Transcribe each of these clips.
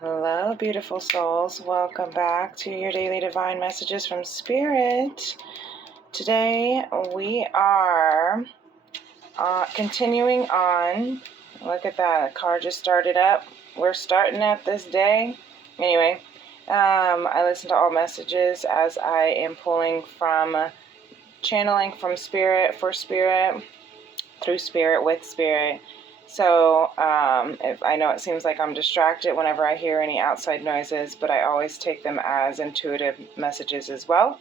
Hello, beautiful souls. Welcome back to your daily divine messages from Spirit. Today we are continuing on. Look at that. The car just started up. We're starting up this day. Anyway, I listen to all messages as I am pulling from, channeling from Spirit for Spirit, through Spirit, with Spirit. So if I know it seems like I'm distracted whenever I hear any outside noises, but I always take them as intuitive messages as well.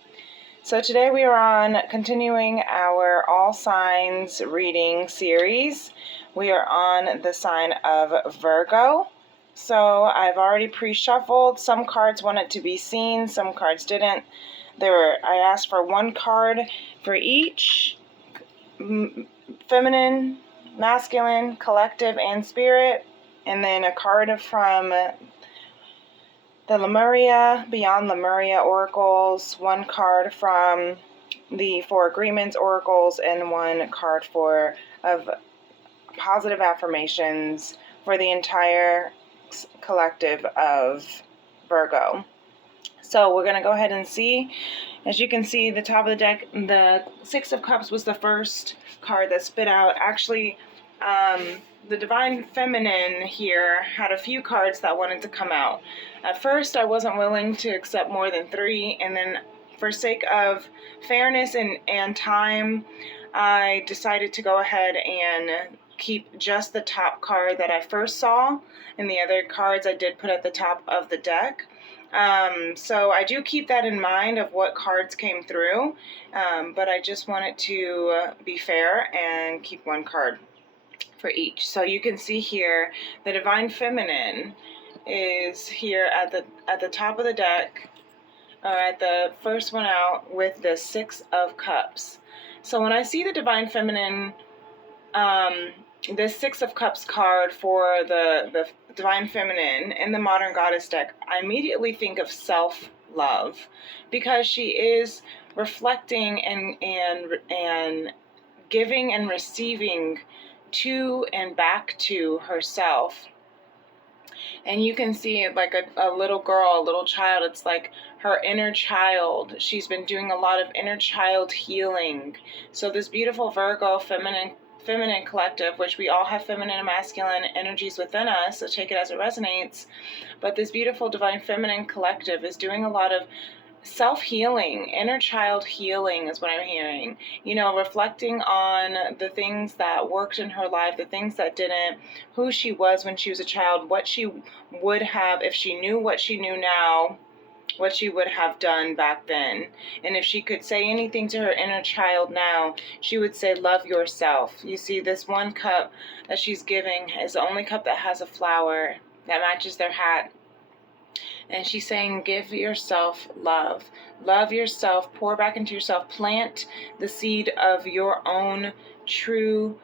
So today we are on continuing our all signs reading series. We are on the sign of Virgo. So I've already pre-shuffled. Some cards wanted to be seen, some cards didn't. I asked for one card for each. Feminine, masculine, collective, and spirit, and then a card from the Lemuria, Beyond Lemuria oracles, one card from the Four Agreements oracles, and one card of positive affirmations for the entire collective of Virgo. So we're going to go ahead and see. As you can see, the top of the deck, the Six of Cups was the first card that spit out. Actually, the Divine Feminine here had a few cards that wanted to come out. At first, I wasn't willing to accept more than 3, and then for sake of fairness and time, I decided to go ahead and keep just the top card that I first saw, and the other cards I did put at the top of the deck. So I do keep that in mind of what cards came through, but I just wanted to be fair and keep one card for each. So you can see here the Divine Feminine is here at the top of the deck, or at the first one out, with the Six of Cups. So when I see the Divine Feminine, the Six of Cups card for the Divine Feminine in the Modern Goddess deck, I immediately think of self-love, because she is reflecting and giving and receiving to and back to herself. And you can see it like a little girl, a little child. It's like her inner child. She's been doing a lot of inner child healing. So this beautiful Virgo feminine collective, which we all have feminine and masculine energies within us, so take it as it resonates. But this beautiful divine feminine collective is doing a lot of self-healing, inner child healing is what I'm hearing. Reflecting on the things that worked in her life, the things that didn't, who she was when she was a child, what she would have, if she knew what she knew now, what she would have done back then. And if she could say anything to her inner child now, she would say, love yourself. You see, this one cup that she's giving is the only cup that has a flower that matches their hat. And she's saying, give yourself love. Love yourself. Pour back into yourself. Plant the seed of your own true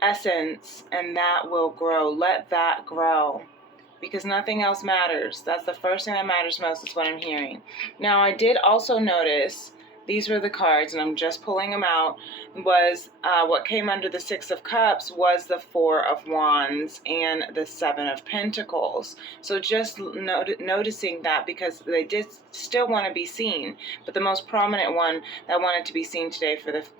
essence, and that will grow. Let that grow, because nothing else matters. That's the first thing that matters most, is what I'm hearing. Now, I did also notice, these were the cards, and I'm just pulling them out, was what came under the Six of Cups was the Four of Wands and the Seven of Pentacles. So just noticing that, because they did still want to be seen, but the most prominent one that wanted to be seen today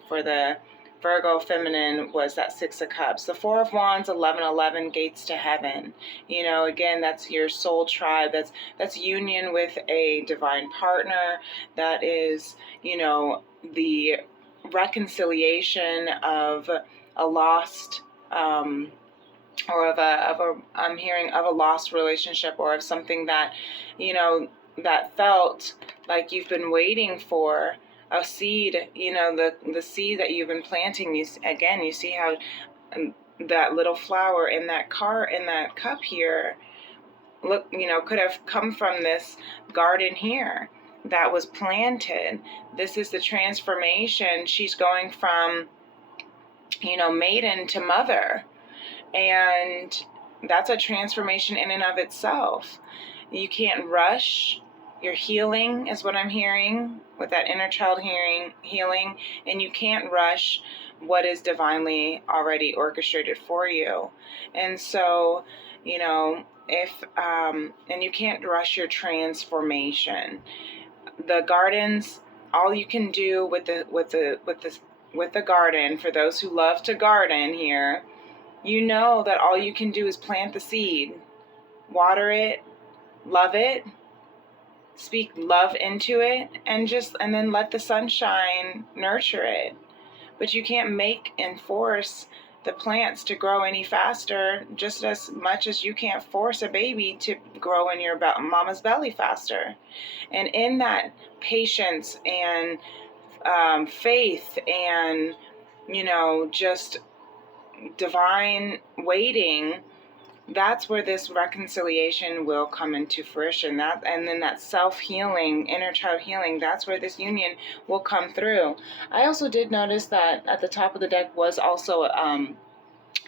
for the Virgo feminine was that Six of Cups. The Four of Wands, 1111, gates to heaven. Again, that's your soul tribe. That's union with a divine partner. That is, the reconciliation of a lost, or I'm hearing of a lost relationship, or of something that, that felt like you've been waiting for. A seed, the seed that you've been planting. You see how that little flower in that cup here, look, could have come from this garden here that was planted. This is the transformation. She's going from, maiden to mother, and that's a transformation in and of itself. You can't rush your healing, is what I'm hearing, with that inner child healing, and you can't rush what is divinely already orchestrated for you. And so You know, if and you can't rush your transformation. The gardens, all you can do with the garden, for those who love to garden here, you know that all you can do is plant the seed, water it, love it, speak love into it, and then let the sunshine nurture it. But you can't make and force the plants to grow any faster, just as much as you can't force a baby to grow in your mama's belly faster. And in that patience and faith and, just divine waiting, that's where this reconciliation will come into fruition. And then that self-healing, inner child healing, that's where this union will come through. I also did notice that at the top of the deck was also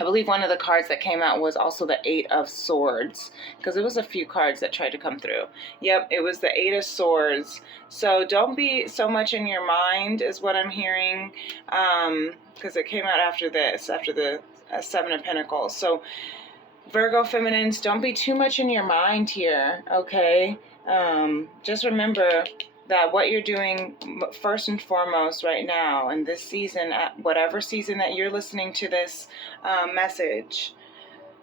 I believe one of the cards that came out was also the Eight of Swords, because there was a few cards that tried to come through. Yep, it was the Eight of Swords. So don't be so much in your mind is what I'm hearing, because it came out after the Seven of Pentacles. So Virgo feminines, don't be too much in your mind here, okay? Just remember that what you're doing first and foremost right now in this season, at whatever season that you're listening to this message,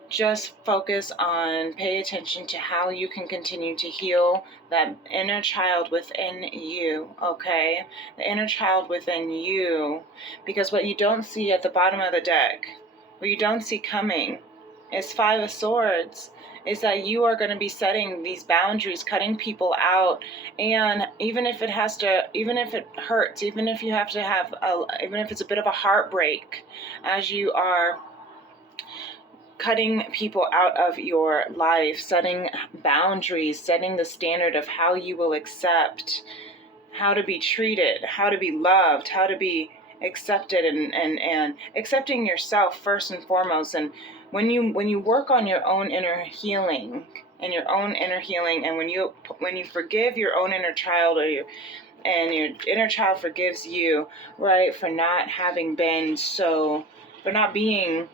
just focus on, pay attention to how you can continue to heal that inner child within you, okay? The inner child within you. Because what you don't see at the bottom of the deck, what you don't see coming, is Five of Swords, is that you are going to be setting these boundaries, cutting people out, and even if it hurts, even if you have to have, even if it's a bit of a heartbreak, as you are cutting people out of your life, setting boundaries, setting the standard of how you will accept, how to be treated, how to be loved, how to be accepted, and accepting yourself first and foremost. And when you work on your own inner healing, and when you forgive your own inner child, and your inner child forgives you, right, for not being,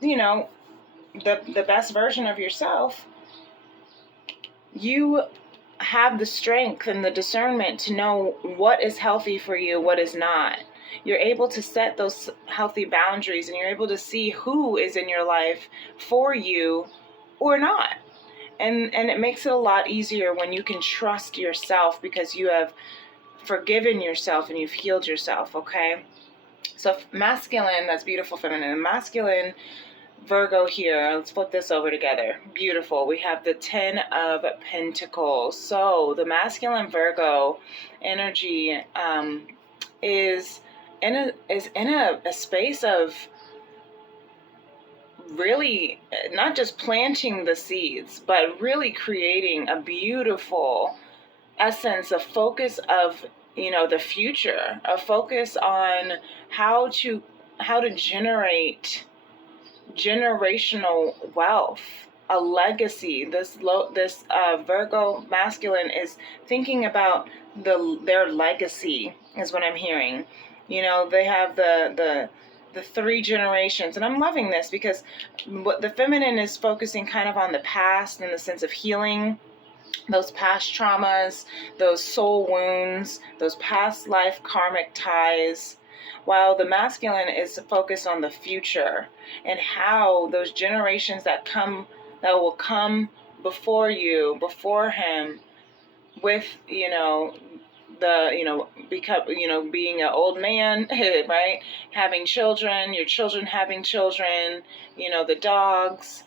the best version of yourself, you have the strength and the discernment to know what is healthy for you, what is not. You're able to set those healthy boundaries, and you're able to see who is in your life for you or not. And it makes it a lot easier when you can trust yourself, because you have forgiven yourself and you've healed yourself, okay? So masculine, that's beautiful feminine. Masculine Virgo here, let's flip this over together. Beautiful. We have the Ten of Pentacles. So the masculine Virgo energy is in a space of really not just planting the seeds, but really creating a beautiful essence, a focus of, the future, a focus on how to generate generational wealth, a legacy. This Virgo masculine is thinking about their legacy, is what I'm hearing. They have the three generations, and I'm loving this, because what the feminine is focusing kind of on the past, in the sense of healing those past traumas, those soul wounds, those past life karmic ties, while the masculine is focused on the future and how those generations that will come before you, before him, with being an old man, right, having children, your children having children, the dogs,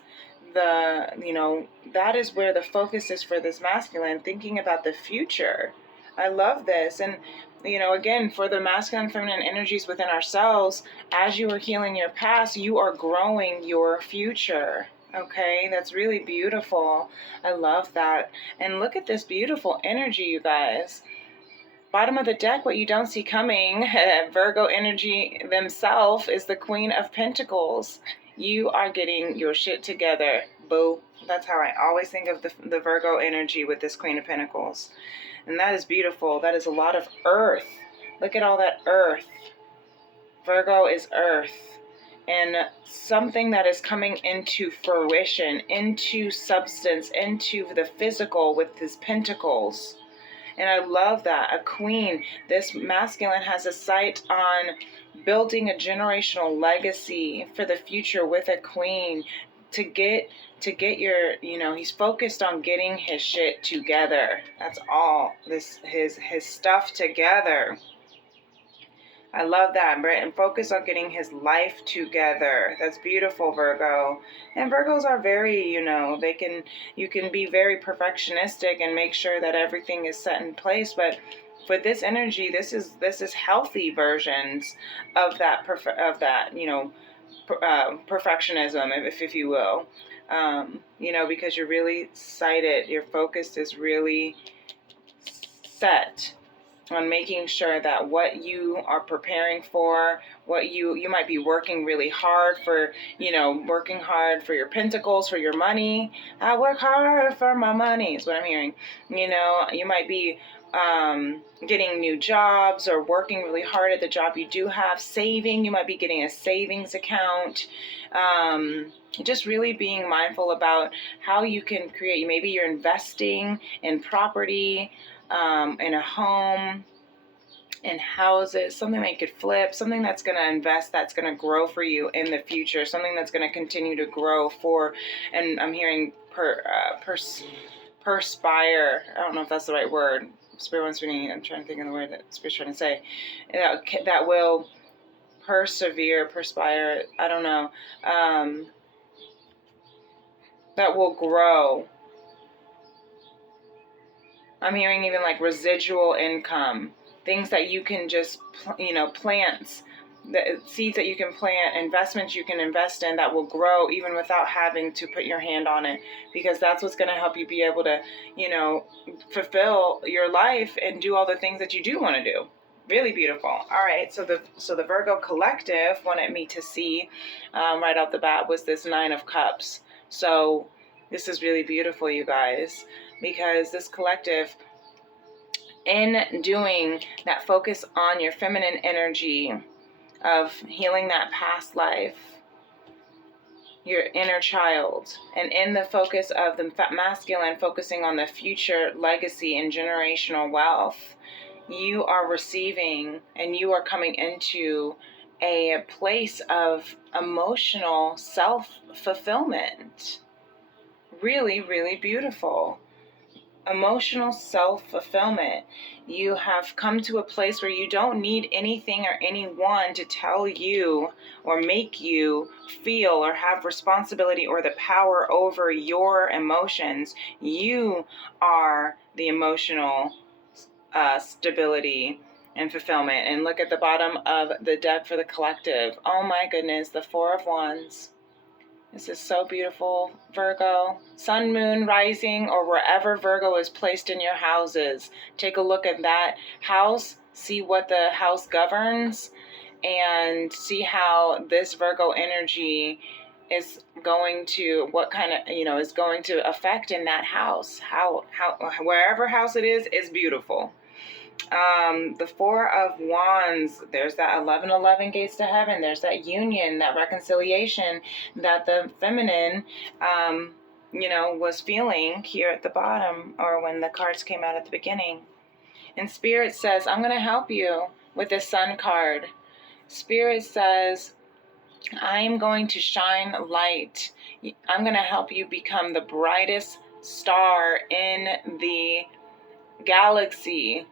that is where the focus is for this masculine, thinking about the future. I love this. And again, for the masculine and feminine energies within ourselves, as you are healing your past, you are growing your future. Okay, that's really beautiful. I love that. And look at this beautiful energy, you guys. Bottom of the deck, what you don't see coming, Virgo energy themselves, is the Queen of Pentacles. You are getting your shit together, boo. That's how I always think of the Virgo energy with this Queen of Pentacles. And that is beautiful. That is a lot of earth. Look at all that earth. Virgo is earth. and something that is coming into fruition, into substance, into the physical with his pentacles. And I love that. A queen. This masculine has a sight on building a generational legacy for the future with a queen to get your, he's focused on getting his shit together. That's all. His stuff together. I love that. And focus on getting his life together. That's beautiful, Virgo. And Virgos are very, you can be very perfectionistic and make sure that everything is set in place. But for this energy, this is healthy versions of that, perfectionism, if you will. Because you're really sighted. Your focus is really set on making sure that what you are preparing for, what you might be working really hard for, working hard for your pentacles, for your money. I work hard for my money is what I'm hearing. You might be getting new jobs or working really hard at the job you do have, saving. You might be getting a savings account. Just really being mindful about how you can create. Maybe you're investing in property, in a home, in houses, something that you could flip, something that's going to invest, that's going to grow for you in the future, something that's going to continue to grow for, and I'm hearing perspire. I don't know if that's the right word. Spirit wants me, I'm trying to think of the word that Spirit's trying to say. That will persevere, perspire, I don't know. That will grow. I'm hearing even like residual income, things that you can just, plants, the seeds that you can plant, investments you can invest in that will grow even without having to put your hand on it, because that's what's going to help you be able to, fulfill your life and do all the things that you do want to do. Really beautiful. All right, so the Virgo collective wanted me to see right out the bat was this 9 of Cups. So this is really beautiful, you guys, because this collective, in doing that focus on your feminine energy of healing that past life, your inner child, and in the focus of the masculine focusing on the future legacy and generational wealth, you are receiving and you are coming into a place of emotional self-fulfillment. Really, really beautiful. Emotional self-fulfillment. You have come to a place where you don't need anything or anyone to tell you or make you feel or have responsibility or the power over your emotions. You are the emotional stability and fulfillment. And look at the bottom of the deck for the collective. Oh my goodness, the 4 of Wands. This is so beautiful, Virgo. Sun, moon, rising, or wherever Virgo is placed in your houses. Take a look at that house, see what the house governs, and see how this Virgo energy is going to, what kind of, is going to affect in that house. How wherever house it is beautiful. The 4 of Wands, there's that 11 gates to heaven. There's that union, that reconciliation that the feminine, was feeling here at the bottom, or when the cards came out at the beginning. And Spirit says, I'm going to help you with the Sun card. Spirit says, I'm going to shine light. I'm going to help you become the brightest star in the galaxy.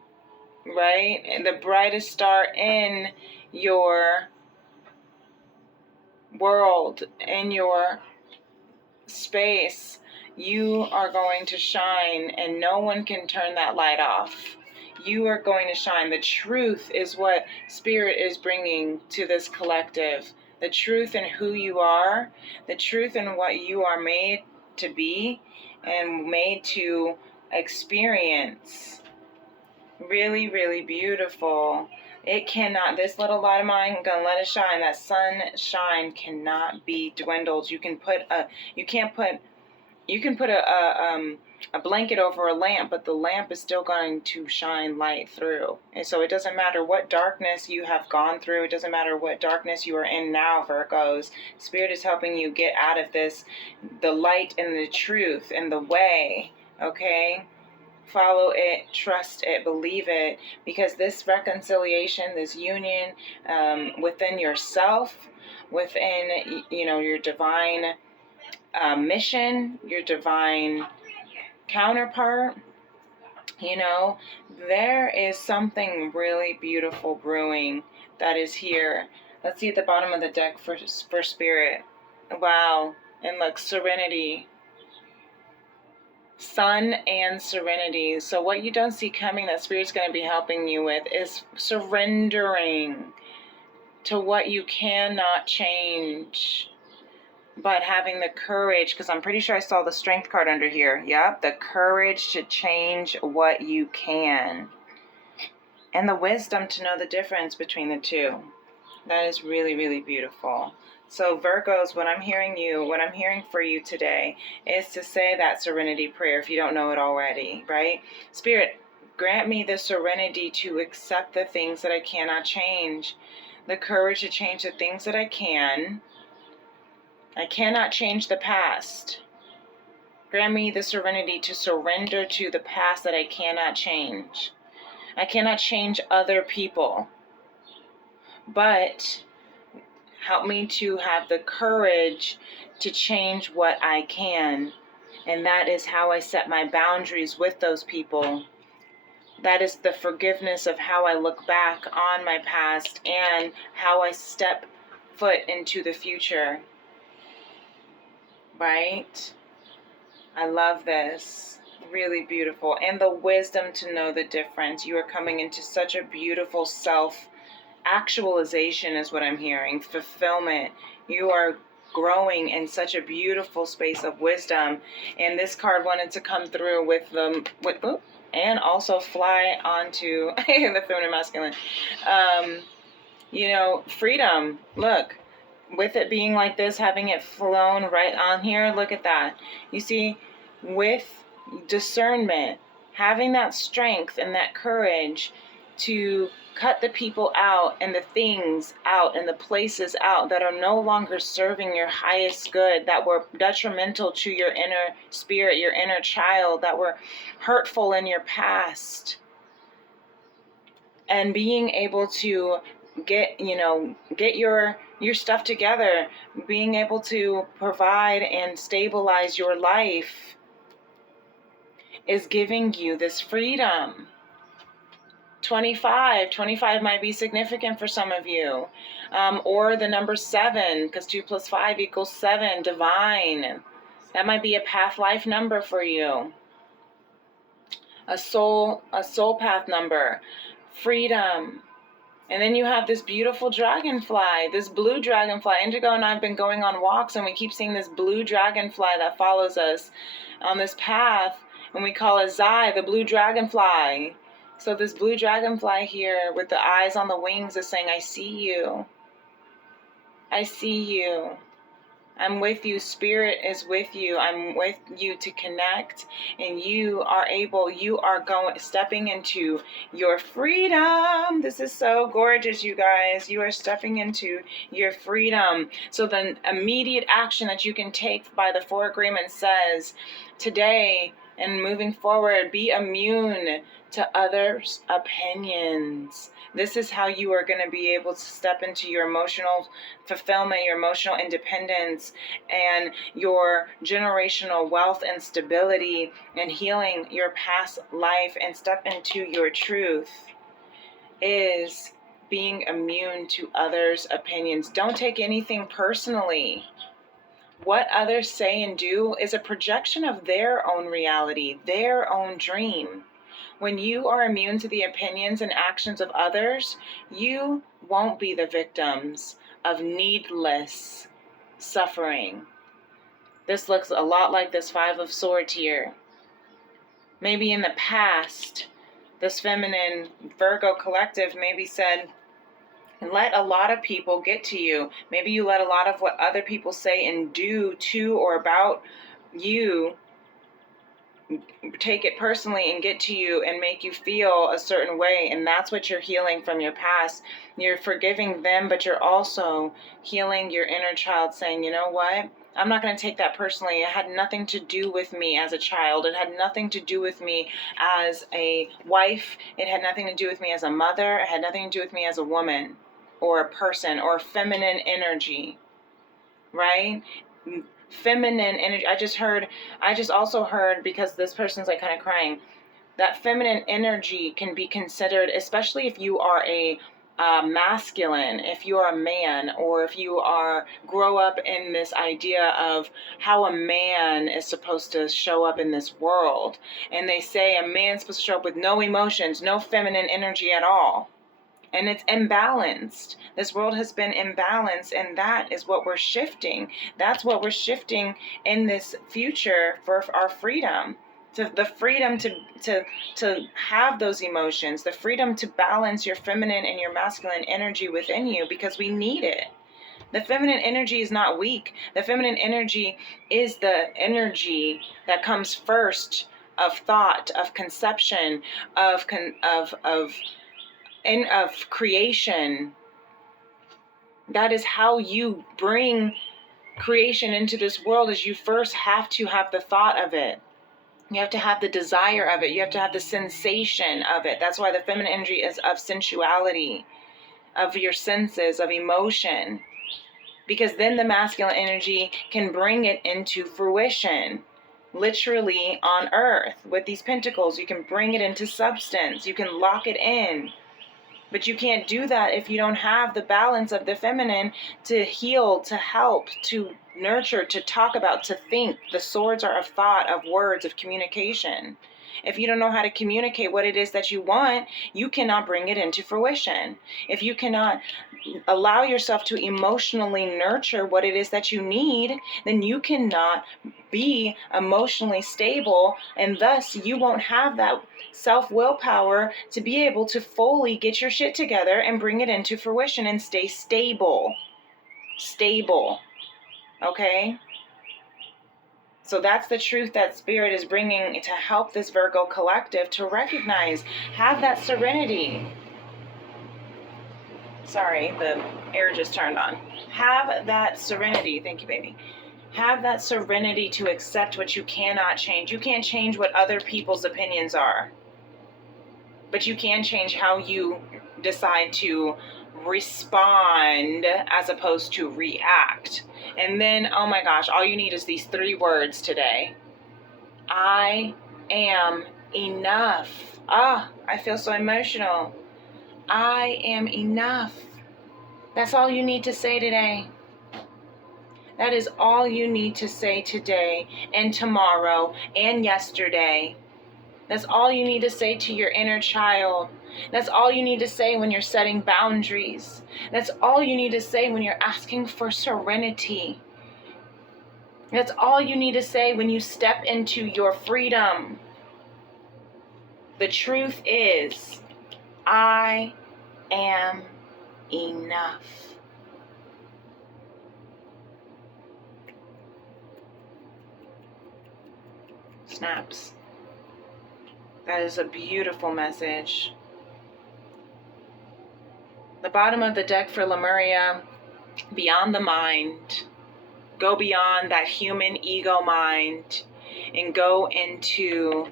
Right? And the brightest star in your world, in your space. You are going to shine, and no one can turn that light off. You are going to shine. The truth is what Spirit is bringing to this collective. The truth in who you are, the truth in what you are made to be and made to experience. Really, really beautiful. It cannot, this little light of mine, I'm going to let it shine. That sunshine cannot be dwindled. You can't put you can put a blanket over a lamp, but the lamp is still going to shine light through. And so it doesn't matter what darkness you have gone through. It doesn't matter what darkness you are in now, Virgos. Spirit is helping you get out of this, the light and the truth and the way, okay? Follow it, trust it, believe it, because this reconciliation, this union within yourself, within, your divine mission, your divine counterpart, there is something really beautiful brewing that is here. Let's see at the bottom of the deck for Spirit. Wow. And look, serenity. Sun and serenity. So what you don't see coming that Spirit's going to be helping you with is surrendering to what you cannot change, but having the courage, because I'm pretty sure I saw the Strength card under here. Yep, the courage to change what you can. And the wisdom to know the difference between the two. That is really, really beautiful. So Virgos, what I'm hearing for you today is to say that serenity prayer if you don't know it already, right? Spirit, grant me the serenity to accept the things that I cannot change, the courage to change the things that I can. I cannot change the past. Grant me the serenity to surrender to the past that I cannot change. I cannot change other people, but help me to have the courage to change what I can. And that is how I set my boundaries with those people. That is the forgiveness of how I look back on my past and how I step foot into the future. Right? I love this. Really beautiful. And the wisdom to know the difference. You are coming into such a beautiful self-actualization is what I'm hearing. Fulfillment. You are growing in such a beautiful space of wisdom. And this card wanted to come through with and also fly onto the feminine masculine. Freedom. Look. With it being like this, having it flown right on here, look at that. You see, with discernment, having that strength and that courage to cut the people out and the things out and the places out that are no longer serving your highest good, that were detrimental to your inner spirit, your inner child, that were hurtful in your past. And being able to get your stuff together, being able to provide and stabilize your life is giving you this freedom. 25 might be significant for some of you, or the number 7, because 2 + 5 = 7, divine. That might be a path life number for you, a soul path number, freedom. And then you have this beautiful dragonfly, this blue dragonfly. Indigo and I have been going on walks, and we keep seeing this blue dragonfly that follows us on this path, and we call it Zai, the blue dragonfly. So this blue dragonfly here with the eyes on the wings is saying, I see you. I see you. I'm with you. Spirit is with you. I'm with you to connect, and you are stepping into your freedom. This is so gorgeous, you guys. You are stepping into your freedom. So the immediate action that you can take by the 4 agreements says, today and moving forward, be immune to others' opinions. This is how you are going to be able to step into your emotional fulfillment, your emotional independence, and your generational wealth and stability, and healing your past life and step into your truth is being immune to others' opinions. Don't take anything personally. What others say and do is a projection of their own reality, their own dream. When you are immune to the opinions and actions of others, you won't be the victims of needless suffering. This looks a lot like this 5 of Swords here. Maybe in the past, this feminine Virgo collective maybe said, let a lot of people get to you. Maybe you let a lot of what other people say and do to or about you take it personally and get to you and make you feel a certain way. And that's what you're healing from your past. You're forgiving them, but you're also healing your inner child, saying, you know what? I'm not going to take that personally. It had nothing to do with me as a child. It had nothing to do with me as a wife. It had nothing to do with me as a mother. It had nothing to do with me as a woman or a person or feminine energy, right? Feminine energy. I just also heard, because this person's like kind of crying, that feminine energy can be considered, especially if you are a masculine, if you are a man, or if you grow up in this idea of how a man is supposed to show up in this world. And they say a man's supposed to show up with no emotions, no feminine energy at all. And it's imbalanced. This world has been imbalanced, and that is what we're shifting. That's what we're shifting in this future for our freedom. To the freedom to have those emotions, the freedom to balance your feminine and your masculine energy within you, because we need it. The feminine energy is not weak. The feminine energy is the energy that comes first of thought, of conception, of creation. That is how you bring creation into this world, is you first have to have the thought of it. You have to have the desire of it. You have to have the sensation of it. That's why the feminine energy is of sensuality, of your senses, of emotion. Because then the masculine energy can bring it into fruition. Literally on earth with these pentacles, you can bring it into substance. You can lock it in. But you can't do that if you don't have the balance of the feminine to heal, to help, to nurture, to talk about, to think. The swords are of thought, of words, of communication. If you don't know how to communicate what it is that you want, you cannot bring it into fruition. If you cannot allow yourself to emotionally nurture what it is that you need, then you cannot be emotionally stable, and thus you won't have that self-willpower to be able to fully get your shit together and bring it into fruition and stay stable. Okay? So that's the truth that Spirit is bringing to help this Virgo collective to recognize, have that serenity. Sorry, the air just turned on. Have that serenity. Thank you, baby. Have that serenity to accept what you cannot change. You can't change what other people's opinions are. But you can change how you decide to respond as opposed to react. And then, oh my gosh, all you need is these 3 words today. I am enough. I feel so emotional. I am enough. That's all you need to say today. That is all you need to say today and tomorrow and yesterday. That's all you need to say to your inner child. That's all you need to say when you're setting boundaries. That's all you need to say when you're asking for serenity. That's all you need to say when you step into your freedom. The truth is, I am enough. Snaps. That is a beautiful message. The bottom of the deck for Lemuria, beyond the mind. Go beyond that human ego mind and go into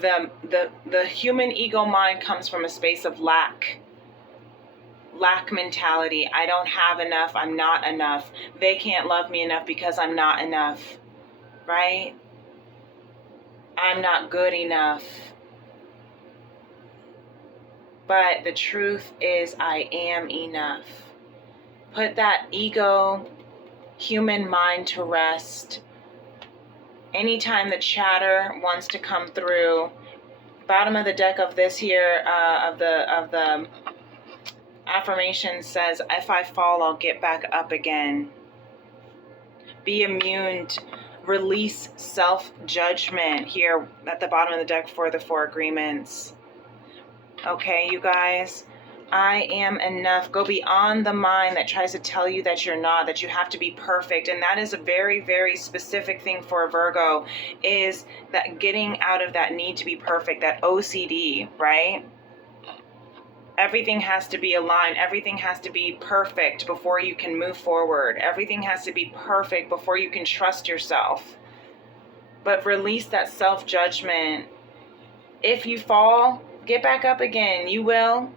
the human ego mind comes from a space of lack mentality. I don't have enough. I'm not enough. They can't love me enough because I'm not enough, right? I'm not good enough. But the truth is, I am enough. Put that ego, human mind to rest. Anytime the chatter wants to come through, bottom of the deck of this here, of the affirmation says, if I fall, I'll get back up again. Be immune. Release self-judgment here at the bottom of the deck for the 4 agreements. Okay, you guys. I am enough. Go beyond the mind that tries to tell you that you're not, that you have to be perfect. And that is a very, very specific thing for a Virgo, is that getting out of that need to be perfect, that OCD, right? Everything has to be aligned. Everything has to be perfect before you can move forward. Everything has to be perfect before you can trust yourself. But release that self-judgment. If you fall, get back up again. You will.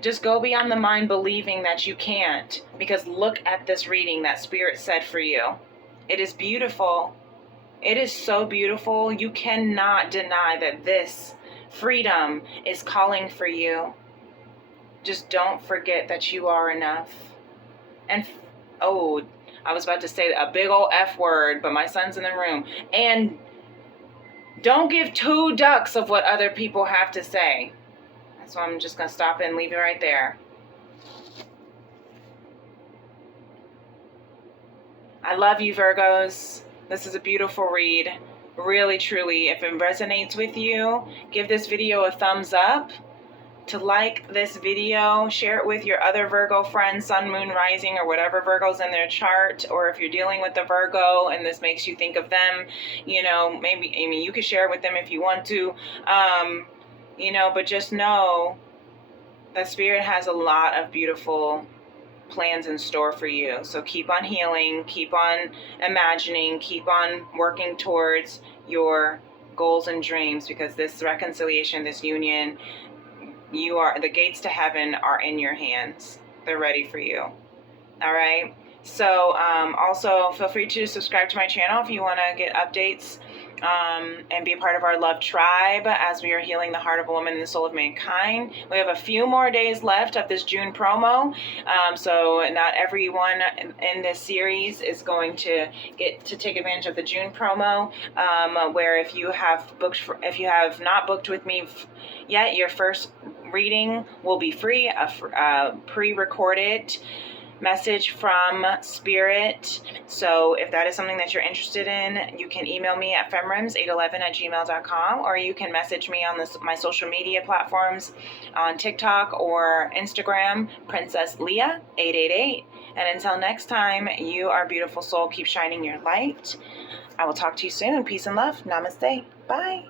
Just go beyond the mind believing that you can't. Because look at this reading that Spirit said for you. It is beautiful. It is so beautiful. You cannot deny that this freedom is calling for you. Just don't forget that you are enough. And, I was about to say a big old F word, but my son's in the room. And don't give two ducks of what other people have to say. So I'm just going to stop and leave it right there. I love you, Virgos. This is a beautiful read. Really, truly. If it resonates with you, give this video a thumbs up. To like this video, share it with your other Virgo friends, Sun, Moon, Rising, or whatever Virgo's in their chart. Or if you're dealing with a Virgo and this makes you think of them, maybe, you could share it with them if you want to. But just know that Spirit has a lot of beautiful plans in store for you. So keep on healing, keep on imagining, keep on working towards your goals and dreams, because this reconciliation, this union, the gates to heaven are in your hands. They're ready for you. All right. So also feel free to subscribe to my channel if you want to get updates and be a part of our love tribe as we are healing the heart of a woman and the soul of mankind. We have a few more days left of this June promo. So not everyone in this series is going to get to take advantage of the June promo, where if you have not booked with me yet, your first reading will be free, a pre-recorded message from Spirit. So if that is something that you're interested in, you can email me at femrims811@gmail.com, or you can message me on my social media platforms on TikTok or Instagram, Princess Leah 888. And until next time, you are a beautiful soul. Keep shining your light. I will talk to you soon. Peace and love. Namaste. Bye.